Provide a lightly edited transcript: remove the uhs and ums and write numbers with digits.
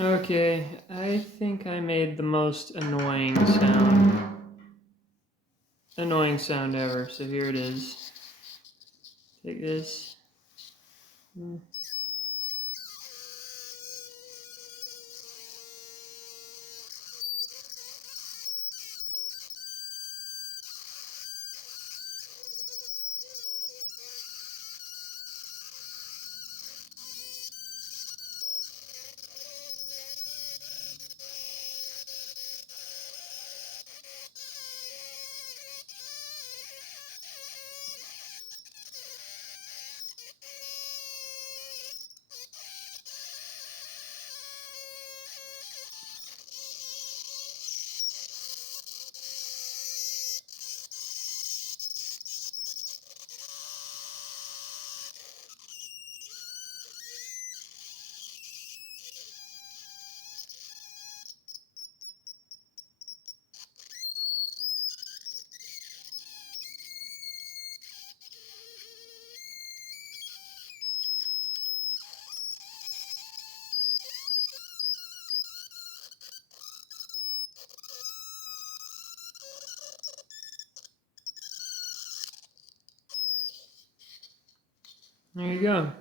Okay, I think I made the most annoying sound ever. So here it is. Take this. There you go.